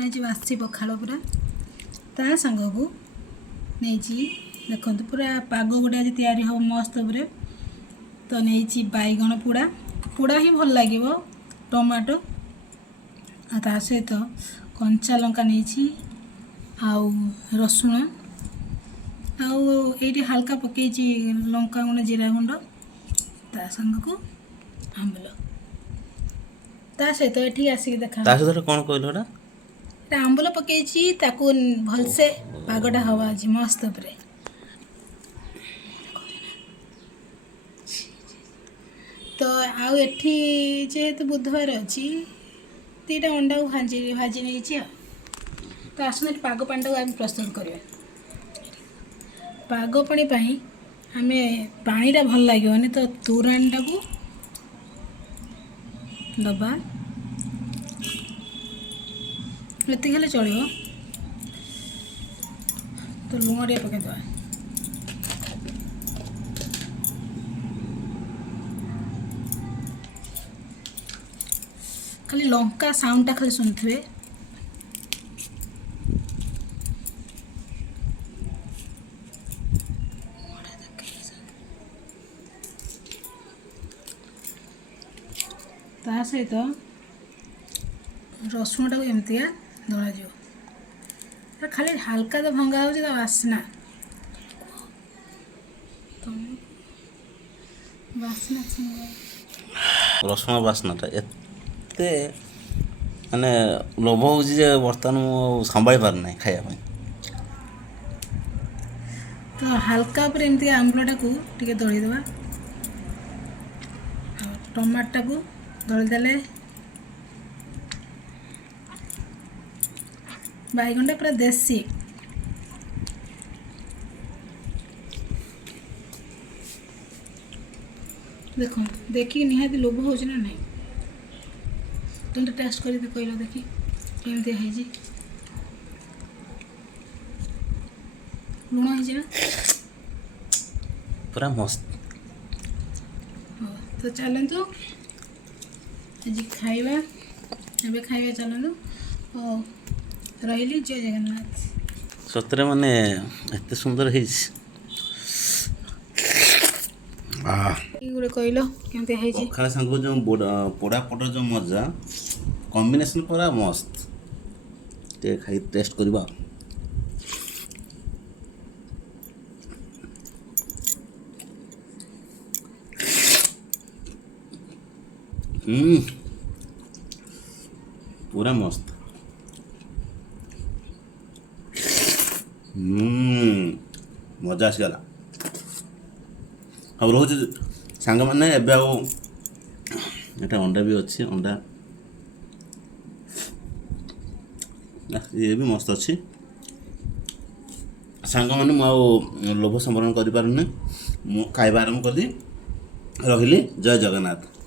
आज बासी पखाड़ पूरा ता सांग को नहीं देखो पूरा पाग गोटे आज तैयारी हम मस्त पूरे तो नहीं बैगण पोड़ा पोड़ा ही भल लगे टमाटो ता सहित कंचा लंका नहीं आउ रसुण आउे हाल्का पकई लंका गुंड जीरा गुंड ता सांग को आंबल ता सहित ये आसिक देखा कौन कहल आंबल पकई भलसे पागटा हवा आज मस्त पूरे तो आउ एठी जेहेतु बुधवार अच्छी दीटा अंडा को भाजी नहीं तो आसना पाग पानी को आम प्रस्तुत करवा पाग पानी आम पानीटा भल लगे तो तोराणीटा को दबा ये हेल्ले चलो तो लुण टे पकईदे खाली लंका साउंडटा खाली शुणुवे ता सहित रसुणटा को एमतिया दला खाली हाल्का तो भंगा हो बास्ना बास्ना रसुण बास्नाटा एते माने लोभ हो बर्तमान मु संभाई पार ना खाया तो हाल्का पर एमती आंबलटा को टिके दलीदेवा टमाटा को दलीदेले बैगणटा पूरा देसी देखो देखिए निहाती लोभ हो ना नहीं तुम तो टेस्ट कर कहल देखी केमती है लुण है पूरा मस्त तो चलतु आज खाइबा एबे खाइबा चलतु रही जय जगन्नाथ सतरे माने एते सुंदर है गोटे कहल केमती है पखाड़ सांग जो पोड़ा पटर जो मजा कॉम्बिनेशन पूरा मस्त ते खाई टेस्ट करबा पूरा मस्त मजा आसगला अब रोज सांग मैंने एबे अंडा भी अच्छी अंडा ये भी मस्त अच्छी सांग मैंने लोभ संवरण कर खाଇବା आरंभ कर रही जय जगन्नाथ।